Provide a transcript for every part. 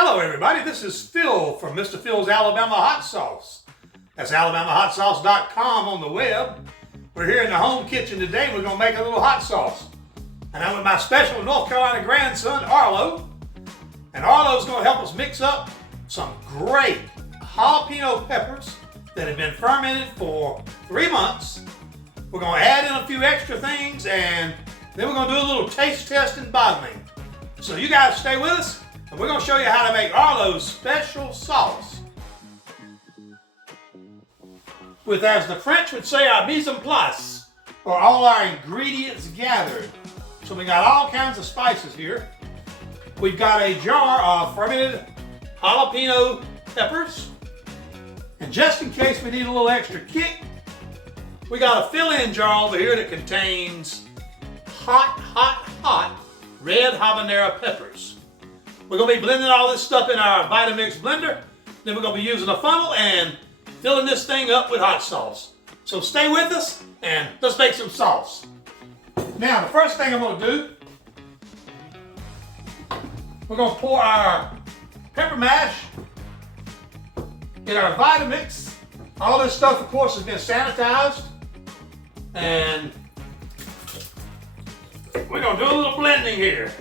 Hello everybody, this is Phil from Mr. Phil's Alabama Hot Sauce. That's alabamahotsauce.com on the web. We're here in the home kitchen today. We're going to make a little hot sauce. And I'm with my special North Carolina grandson, Arlo. And Arlo's going to help us mix up some great jalapeno peppers that have been fermented for 3 months. We're going to add in a few extra things, and then we're going to do a little taste test and bottling. So you guys stay with us, and we're going to show you how to make Arlo's special sauce with, as the French would say, our mise en place, or all our ingredients gathered. So we got all kinds of spices here. We've got a jar of fermented jalapeno peppers. And just in case we need a little extra kick, we got a fill-in jar over here that contains hot red habanero peppers. We're going to be blending all this stuff in our Vitamix blender. Then we're going to be using a funnel and filling this thing up with hot sauce. So stay with us and let's make some sauce. Now the first thing I'm going to do, we're going to pour our pepper mash in our Vitamix. All this stuff, of course, has been sanitized. And we're going to do a little blending here.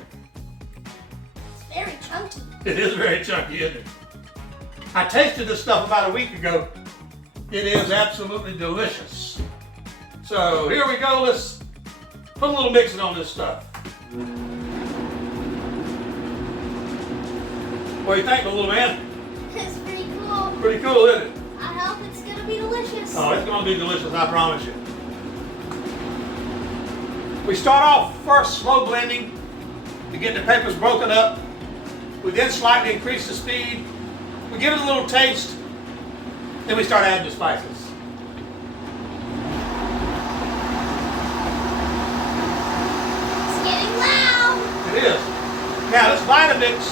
It's very chunky. It is very chunky, isn't it? I tasted this stuff about a week ago. It is absolutely delicious. So here we go. Let's put a little mixing on this stuff. What do you think, little man? It's pretty cool. Pretty cool, isn't it? I hope it's going to be delicious. Oh, it's going to be delicious, I promise you. We start off first slow blending to get the peppers broken up. We then slightly increase the speed. We give it a little taste. Then we start adding the spices. It's getting loud. It is. Now this Vitamix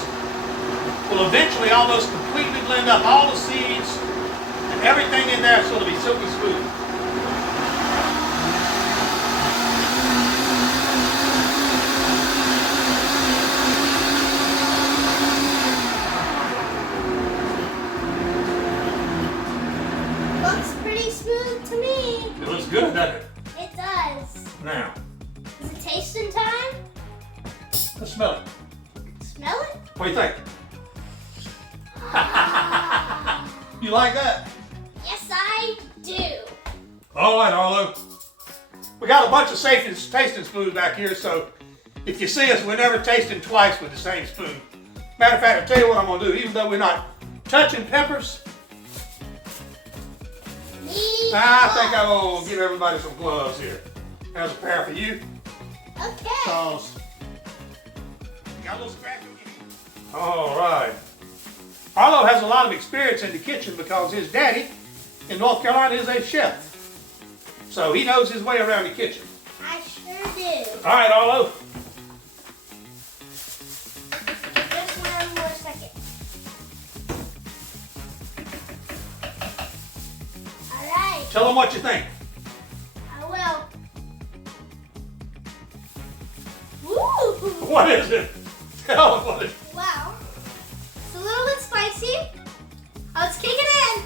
will eventually almost completely blend up all the seeds and everything in there so it'll be silky smooth. Looks pretty smooth to me. It looks good, doesn't it? It does. Now, Is it tasting time? let's smell it. Smell it? What do you think? You like that? Yes, I do. All right, Arlo. We got a bunch of tasting spoons back here, so if you see us, we're never tasting twice with the same spoon. Matter of fact, I'll tell you what I'm going to do. Even though we're not touching peppers, I think I'm going to give everybody some gloves here. There's a pair for you. Okay. Because you got a little scratch on your hand. All right. Arlo has a lot of experience in the kitchen because his daddy in North Carolina is a chef. So he knows his way around the kitchen. I sure do. All right, Arlo. Just 1 more second. All right. Tell them what you think. I will. Woo! What is it? Tell them what it is. Wow. It's a little bit spicy. Oh, it's kicking in.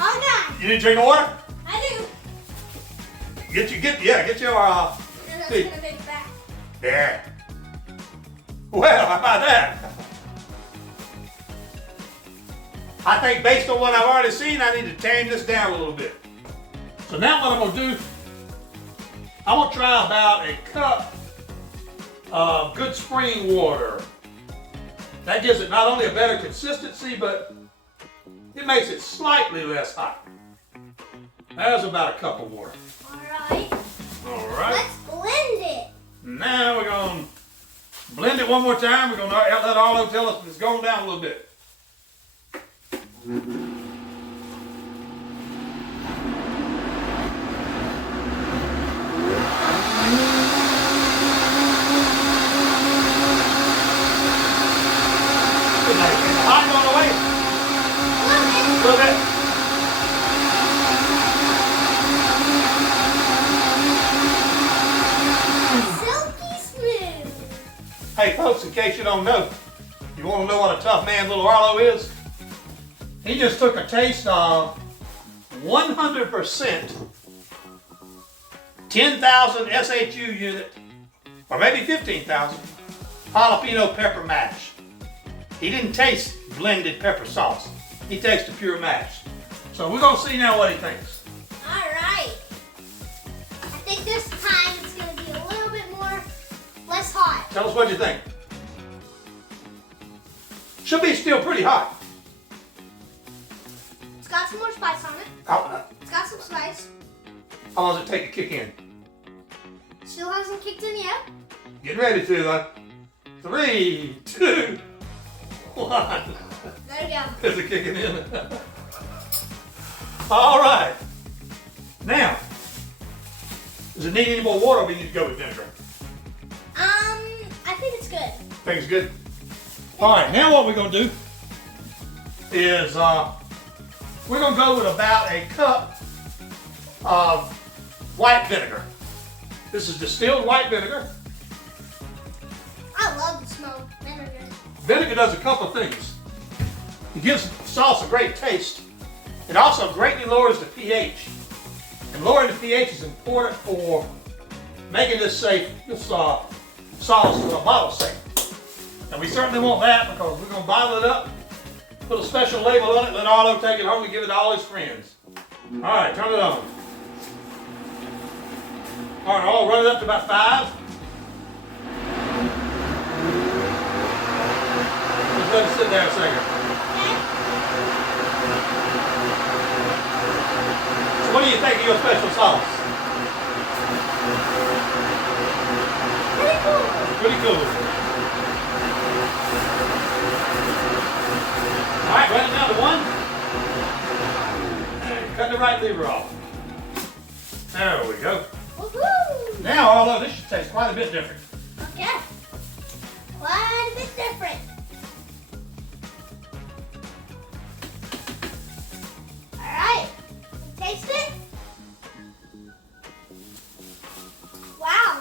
Oh, God. You need to drink water? I do. Get your And then that's See. going to make back. There. Well, how about that? I think based on what I've already seen, I need to tame this down a little bit. So now what I'm going to do, I'm going to try about a cup of good spring water. That gives it not only a better consistency, but it makes it slightly less hot. That's about a cup of water. All right. All right. Let's blend it. Now we're going to blend it one more time. We're going to let Arlo tell us it's going down a little bit. Is the hot going away? A little bit. Hey folks, in case you don't know, you want to know what a tough man little Arlo is? He just took a taste of 100% 10,000 SHU unit, or maybe 15,000, jalapeno pepper mash. He didn't taste blended pepper sauce. He tasted pure mash. So we're going to see now what he thinks. Alright. I think this time it's going to be a little bit less hot. Tell us what you think. Should be still pretty hot. It's got some more spice on it. It's got some spice. How long does it take to kick in? Still hasn't kicked in yet. Getting ready to, though. 3, 2, 1. There you go. Is it kicking in? All right. Now, does it need any more water, or we need to go with vinegar? I think it's good. Things good. All right. Now what we're gonna do is we're gonna go with about a cup of white vinegar. This is distilled white vinegar. I love the smell of vinegar. Vinegar does a couple of things. It gives sauce a great taste. It also greatly lowers the pH. And lowering the pH is important for making this sauce a bottle safe. And we certainly want that because we're going to bottle it up, put a special label on it, let Arlo take it home and give it to all his friends. All right, turn it on. All right, I'll run it up to about 5. Just let it sit there a second. So what do you think of your special sauce? Pretty cool. Pretty cool. All right, run it down to 1. And cut the right lever off. There we go. Woohoo! Now, Arlo, this should taste quite a bit different. Okay. Quite a bit different. Alright. Taste it. Wow.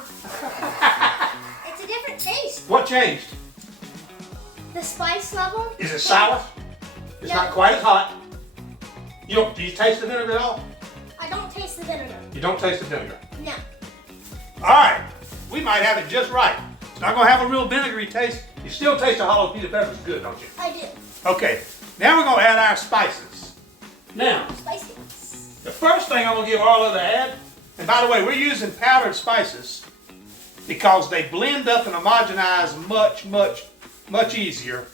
It's a different taste. What changed? The spice level. Is it sour? It's not quite as hot. Do you taste the vinegar at all? I don't taste the vinegar. You don't taste the vinegar. No. All right, we might have it just right. It's not gonna have a real vinegary taste. You still taste the jalapeno peppers good, don't you? I do. Okay, now we're gonna add our spices. Now, Spicy. the first thing I'm gonna give Arlo to add, and by the way, we're using powdered spices because they blend up and homogenize much easier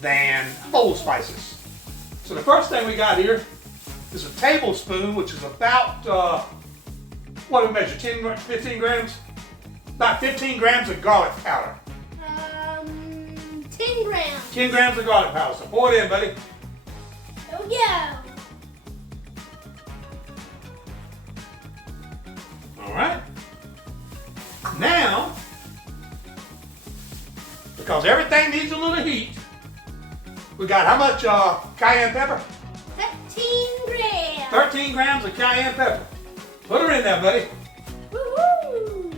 than whole spices. So the first thing we got here is a tablespoon, which is about, what do we measure, 15 grams? About 15 grams of garlic powder. 10 grams. 10 grams of garlic powder, so pour it in, buddy. There we go. All right. Now, because everything needs a little heat, we got how much cayenne pepper? 13 grams. 13 grams of cayenne pepper. Put her in there, buddy. Woo-hoo.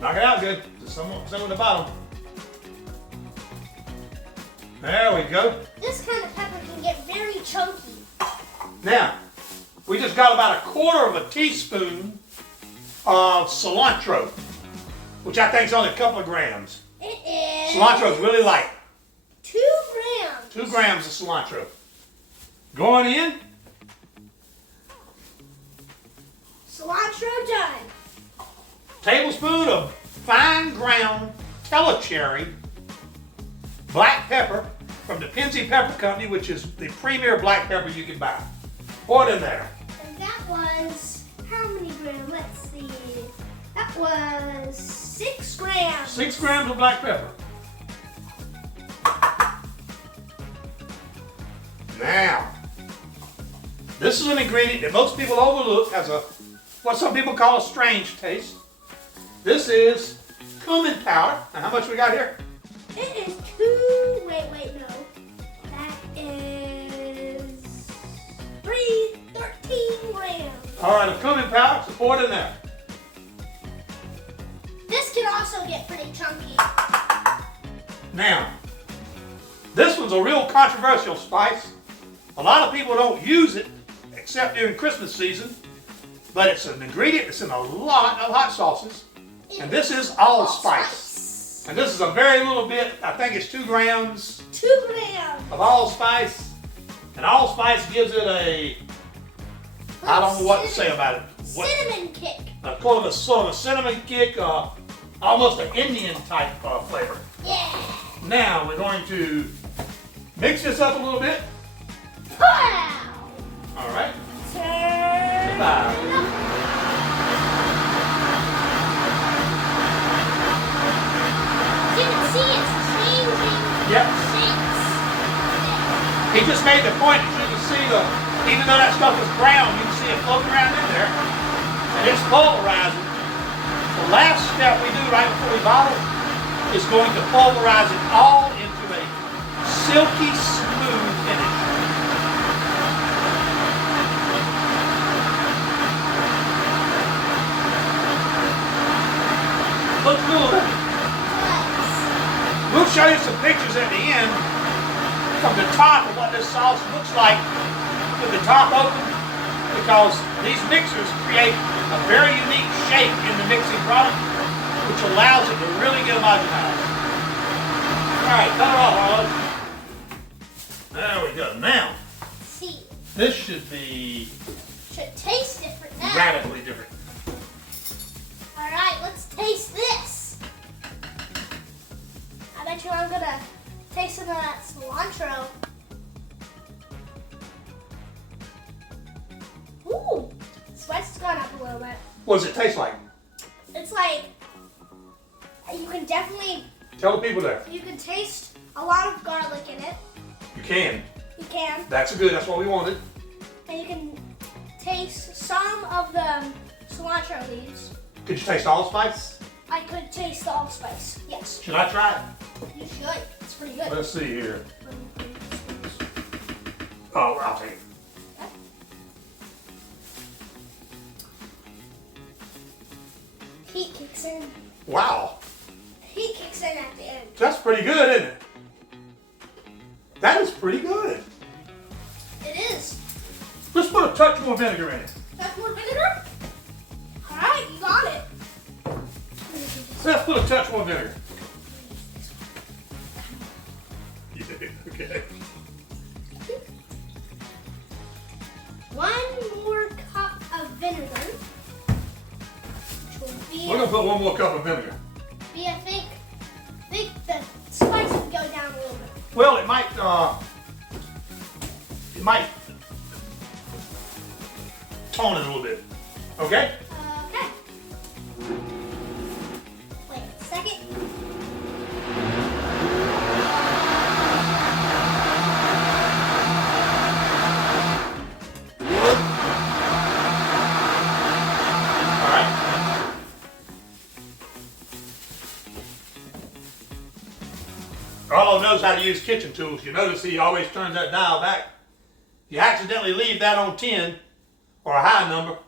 Knock it out good. Just some at the bottom. There we go. This kind of pepper can get very chunky. Now, we just got about 1/4 of a teaspoon of cilantro, which I think is only a couple of grams. It is. Cilantro is really light. 2 grams. 2 grams of cilantro. Going in. Cilantro done. Tablespoon of fine ground telecherry black pepper from the Penzi Pepper Company, which is the premier black pepper you can buy. Pour it in there. And that was, how many grams? Let's see. That was 6 grams. 6 grams of black pepper. Now, this is an ingredient that most people overlook, has what some people call a strange taste. This is cumin powder. Now, how much we got here? It is 13 grams. All right, a cumin powder, so pour it in there. This This can also get pretty chunky. Now, this one's a real controversial spice. A lot of people don't use it except during Christmas season, but it's an ingredient that's in a lot of hot sauces. And this is allspice. And this is a very little bit, I think it's 2 grams. 2 grams. Of allspice. And allspice gives it a, I don't know what to say about it. Cinnamon kick. Sort of a cinnamon kick, almost an Indian type flavor. Yeah. Now we're going to mix this up a little bit. Wow. All right. Turn. Goodbye. You can see it's changing shapes. He just made the point that you can see even though that stuff is brown, you can see it floating around in there. And it's pulverizing. The last step we do right before we bottle is going to pulverize it all into a silky smooth finish. Looks cool, doesn't it? We'll show you some pictures at the end from the top of what this sauce looks like with the top open, because these mixers create a very unique shape in the mixing product, which allows it to really get homogenized. All right, cut it off, Arlo. There we go. Now, see. This should taste different now. Radically different. All right, let's taste this. I bet you I'm gonna taste some of that cilantro. Ooh, spice has gone up a little bit. What does it taste like? It's like, you can definitely, Tell the people there. you can taste a lot of garlic in it. You can. You can. That's good. That's what we wanted. And you can taste some of the cilantro leaves. Could you taste allspice? I could taste the allspice, yes. Should I try it? You should, it's pretty good. Let's see here. Oh, I'll take it. Heat kicks in. Wow. Heat kicks in at the end. That's pretty good, isn't it? That is pretty good. It is. Let's put a touch more vinegar in it. That's more vinegar? Alright, you got it. Let's put a touch more vinegar. Okay. 1 more cup of vinegar. Which will be, We're going to put 1 more cup of vinegar. I think the spice would go down a little bit. Well, it might tone it a little bit. Okay? Okay. Wait a second. Arlo knows how to use kitchen tools. You notice he always turns that dial back. If you accidentally leave that on 10 or a high number,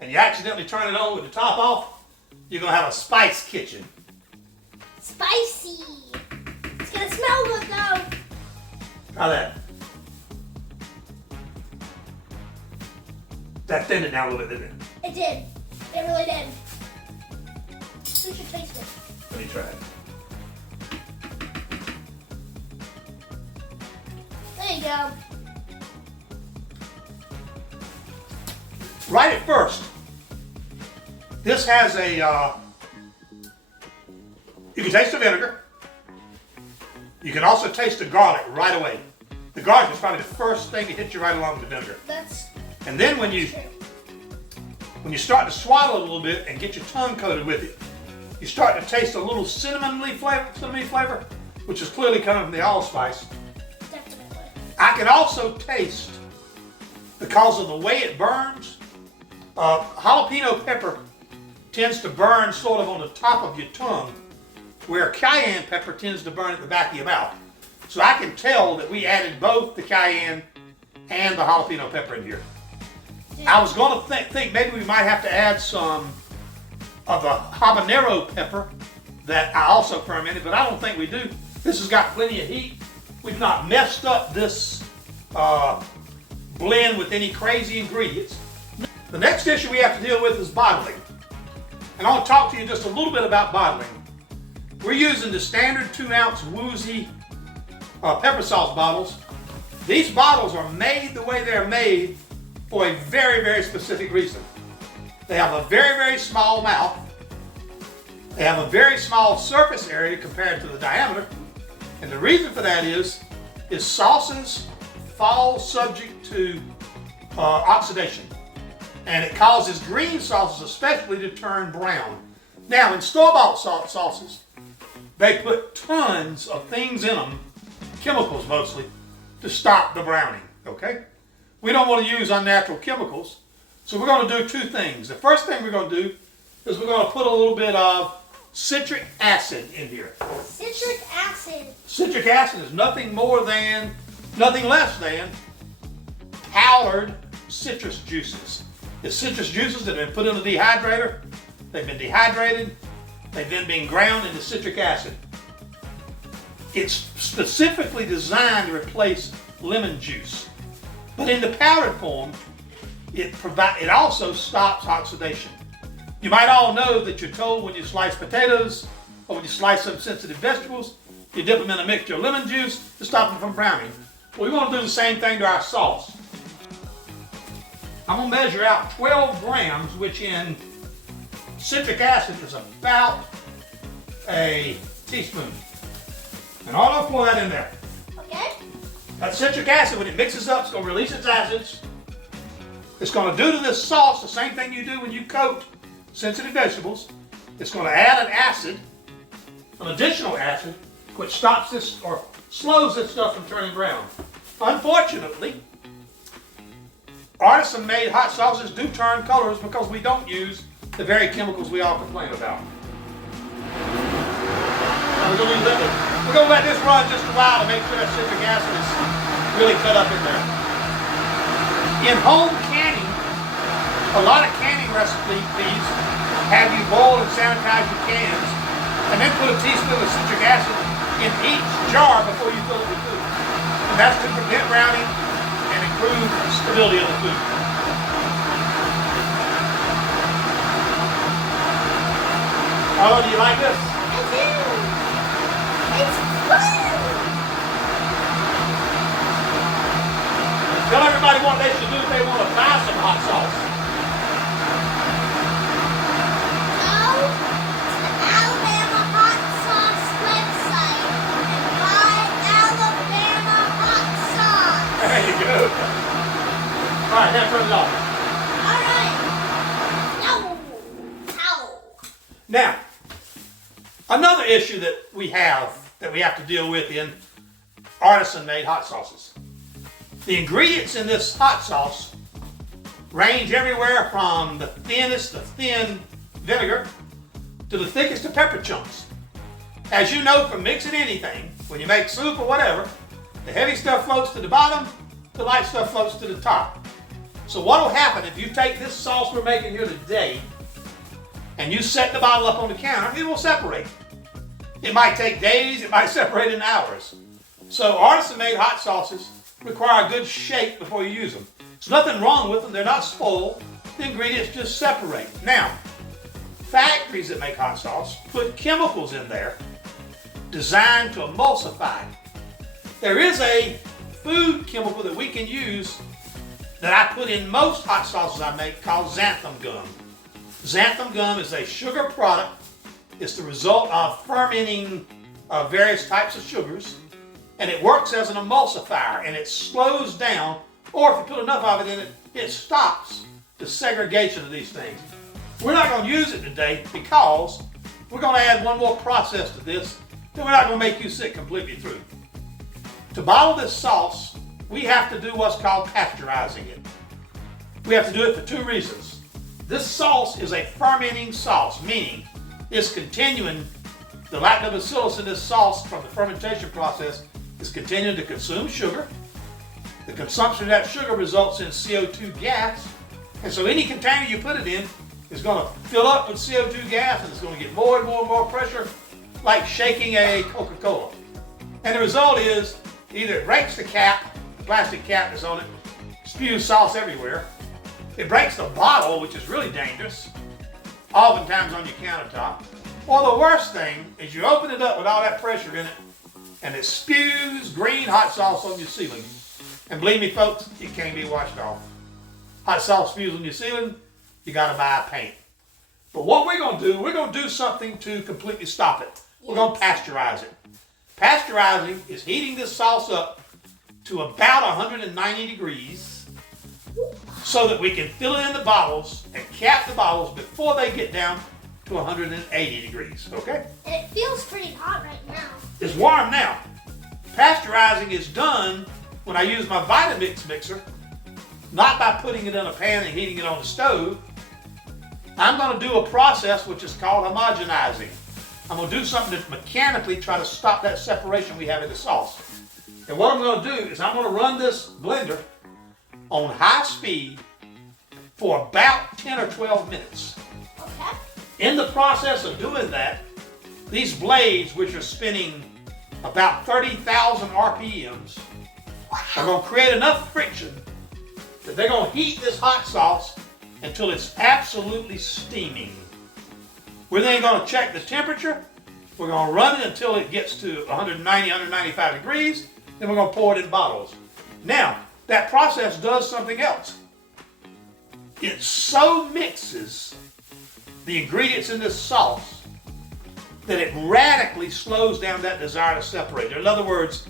and you accidentally turn it on with the top off, you're going to have a spice kitchen. Spicy. It's going to smell good though. Try that. That thinned it down a little bit, didn't it? It did. It really did. We should taste it. Let me try it. There you go. Right at first, this has a, you can taste the vinegar. You can also taste the garlic right away. The garlic is probably the first thing that hits you right along with the vinegar. And then when you start to swallow it a little bit and get your tongue coated with it, you start to taste a little cinnamony flavor, which is clearly coming from the allspice. Definitely. I can also taste, because of the way it burns, jalapeno pepper tends to burn sort of on the top of your tongue, where cayenne pepper tends to burn at the back of your mouth. So I can tell that we added both the cayenne and the jalapeno pepper in here. Yeah. I was going to think maybe we might have to add some of the habanero pepper that I also fermented, but I don't think we do. This has got plenty of heat. We've not messed up this blend with any crazy ingredients. The next issue we have to deal with is bottling. And I want to talk to you just a little bit about bottling. We're using the standard 2-ounce woozy pepper sauce bottles. These bottles are made the way they're made for a very, very specific reason. They have a very, very small mouth. They have a very small surface area compared to the diameter. And the reason for that is sauces fall subject to oxidation. And it causes green sauces especially to turn brown. Now in store-bought sauces, they put tons of things in them, chemicals mostly, to stop the browning, okay? We don't want to use unnatural chemicals, so we're going to do two things. The first thing we're going to do is we're going to put a little bit of citric acid in here. Citric acid. Citric acid is nothing less than powdered citrus juices. It's citrus juices that have been put in a dehydrator, they've been dehydrated, they've then been ground into citric acid. It's specifically designed to replace lemon juice. But in the powdered form, it also stops oxidation. You might all know that you're told when you slice potatoes or when you slice some sensitive vegetables, you dip them in a mixture of lemon juice to stop them from browning. Well, we want to do the same thing to our sauce. I'm going to measure out 12 grams, which in citric acid is about a teaspoon. And I'll pour that in there. Okay. That citric acid, when it mixes up, it's going to release its acids. It's going to do to this sauce the same thing you do when you coat sensitive vegetables. It's going to add an acid, an additional acid, which stops this or slows this stuff from turning brown. Unfortunately, artisan-made hot sauces do turn colors because we don't use the very chemicals we all complain about. Now we're going to let this run just a while to make sure that citric acid is really cut up in there. In home canning, a lot of canning recipes have you boil and sanitize your cans and then put a teaspoon of citric acid in each jar before you fill it with food. And that's to prevent browning and improve stability of the food. Oh, do you like this? I do. It's fun. Tell everybody what they should do if they want to buy some hot sauce. Go to the Alabama Hot Sauce website and buy Alabama Hot Sauce. There you go. All right, now turn it off. All right. No. Ow. Now, another issue that we have to deal with in artisan-made hot sauces. The ingredients in this hot sauce range everywhere from the thinnest of thin vinegar to the thickest of pepper chunks. As you know from mixing anything, when you make soup or whatever, the heavy stuff floats to the bottom, the light stuff floats to the top. So what will happen if you take this sauce we're making here today and you set the bottle up on the counter, it will separate. It might take days, it might separate in hours. So artisan-made hot sauces require a good shake before you use them. There's nothing wrong with them, they're not spoiled, the ingredients just separate. Now, factories that make hot sauce put chemicals in there designed to emulsify. There is a food chemical that we can use that I put in most hot sauces I make called xanthan gum. Xanthan gum is a sugar product. It's the result of fermenting various types of sugars, and it works as an emulsifier, and it slows down, or if you put enough of it in it, it stops the segregation of these things. We're not going to use it today because we're going to add one more process to this, then we're not going to make you sick completely through. To bottle this sauce, we have to do what's called pasteurizing it. We have to do it for two reasons. This sauce is a fermenting sauce, meaning it's continuing, the lactobacillus in this sauce from the fermentation process is continuing to consume sugar. The consumption of that sugar results in CO2 gas, and so any container you put it in is going to fill up with CO2 gas, and it's going to get more and more and more pressure, like shaking a Coca-Cola. And the result is either it breaks the cap, the plastic cap that's on it, spews sauce everywhere. It breaks the bottle, which is really dangerous, oftentimes on your countertop. Or the worst thing is you open it up with all that pressure in it, and it spews green hot sauce on your ceiling. And believe me, folks, it can't be washed off. Hot sauce spews on your ceiling, you gotta buy paint. But what we're gonna do something to completely stop it. We're gonna pasteurize it. Pasteurizing is heating this sauce up to about 190 degrees so that we can fill it in the bottles and cap the bottles before they get down to 180 degrees, okay? And it feels pretty hot right now. It's warm now. Pasteurizing is done when I use my Vitamix mixer, not by putting it in a pan and heating it on the stove. I'm going to do a process which is called homogenizing. I'm going to do something to mechanically try to stop that separation we have in the sauce. And what I'm going to do is I'm going to run this blender on high speed for about 10 or 12 minutes. Okay. In the process of doing that, these blades, which are spinning about 30,000 RPMs, are going to create enough friction that they're going to heat this hot sauce until it's absolutely steaming. We're then going to check the temperature. We're going to run it until it gets to 190, 195 degrees. Then we're going to pour it in bottles. Now, that process does something else. It so mixes the ingredients in this sauce that it radically slows down that desire to separate. In other words,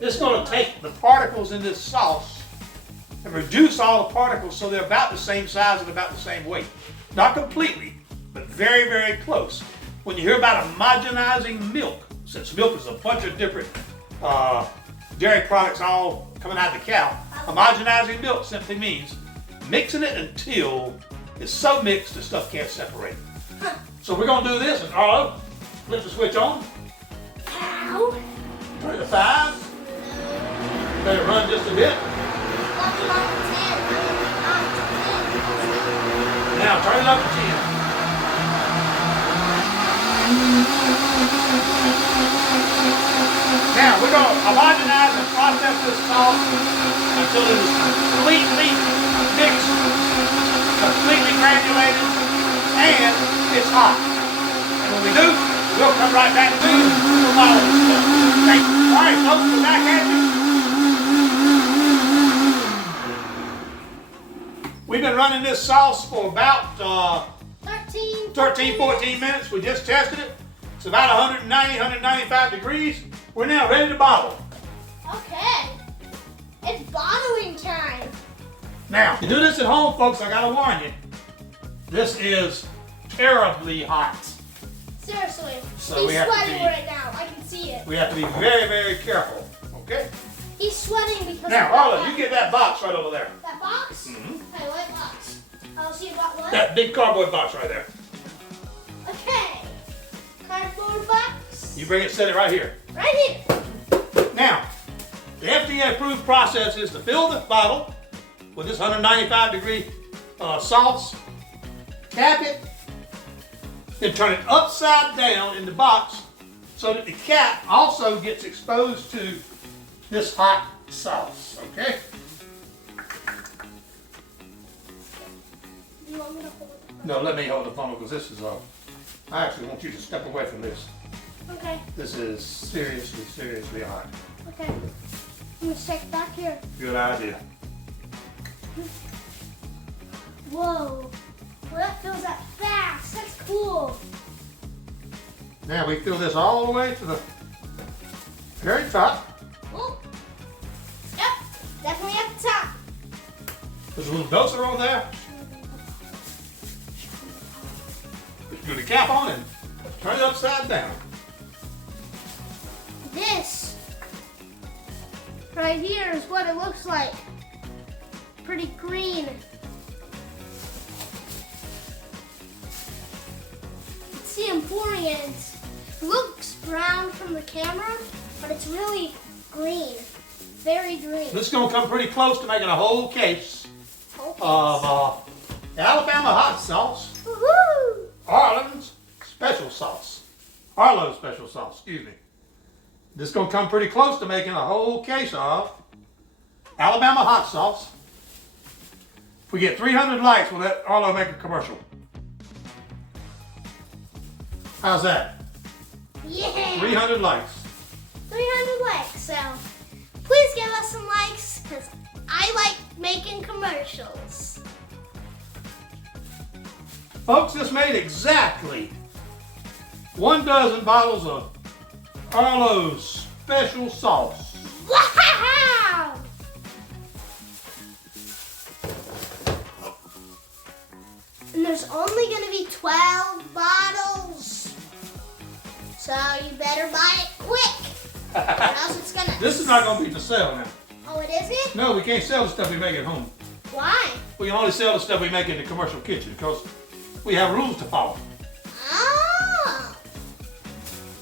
it's going to take the particles in this sauce and reduce all the particles so they're about the same size and about the same weight. Not completely, but very, very close. When you hear about homogenizing milk, since milk is a bunch of different dairy products all coming out of the cow, homogenizing milk simply means mixing it until it's so mixed the stuff can't separate. So we're going to do this, and Arlo, flip the switch on. Ow. Turn it to 5. Let it run just a bit. Now turn it up to 10. Now we're going to homogenize and process this sauce until it is completely mixed, completely granulated, and it's hot. And when we do, we'll come right back to you for all this stuff. Okay. All right, folks, we're back at you. We've been running this sauce for about 13, 14 minutes. We just tested it. It's about 190, 195 degrees. We're now ready to bottle. Okay. It's bottling time. Now, to do this at home, folks, I gotta warn you. This is terribly hot. Seriously. So He's sweating right now. I can see it. We have to be very, very careful. Okay? He's sweating because Now, of Arlo, that. you get that box right over there. That box? Mm-hmm. Hey, what box? Oh, so you got one? That big cardboard box right there. Okay. Cardboard box. You bring it, set it right here. Right here. Now, the FDA-approved process is to fill the bottle with this 195-degree sauce, cap it, then turn it upside down in the box so that the cap also gets exposed to this hot sauce, okay? You want me to hold it? No, let me hold the funnel because this is, I actually want you to step away from this. Okay. This is seriously, seriously hot. Okay. I'm gonna stick back here. Good idea. Whoa. Well, that fills that fast. That's cool. Now we fill this all the way to the very top. Oh. Yep. Definitely at the top. There's a little doser on there. Put the cap on and turn it upside down. This right here is what it looks like. Pretty green. See, I'm pouring it. It looks brown from the camera, but it's really green. Very green. This is going to come pretty close to making a whole case of Alabama hot sauce, Woohoo! Arlen's special sauce. Arlo special sauce, excuse me. This is going to come pretty close to making a whole case of Alabama hot sauce. If we get 300 likes, we'll let Arlo make a commercial. How's that? Yeah. 300 likes. 300 likes. So please give us some likes because I like making commercials. Folks, this made exactly 1 dozen bottles of Arlo's special sauce. Wow! And there's only going to be 12 bottles. So you better buy it quick. Or else it's going to... This is not going to be for sale now. Oh, it isn't? No, we can't sell the stuff we make at home. Why? We can only sell the stuff we make in the commercial kitchen because we have rules to follow. Oh.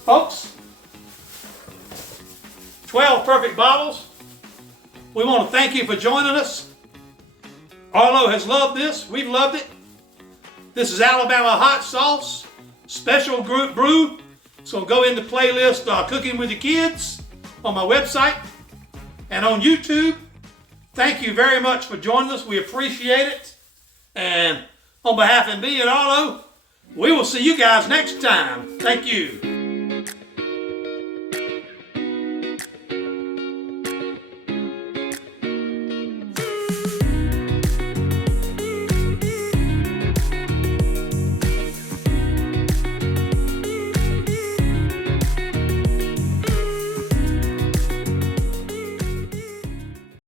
Folks, 12 perfect bottles. We want to thank you for joining us. Arlo has loved this. We've loved it. This is Alabama hot sauce, special group brew. It's going to go in the playlist Cooking with Your Kids on my website and on YouTube. Thank you very much for joining us. We appreciate it. And on behalf of me and Arlo, we will see you guys next time. Thank you.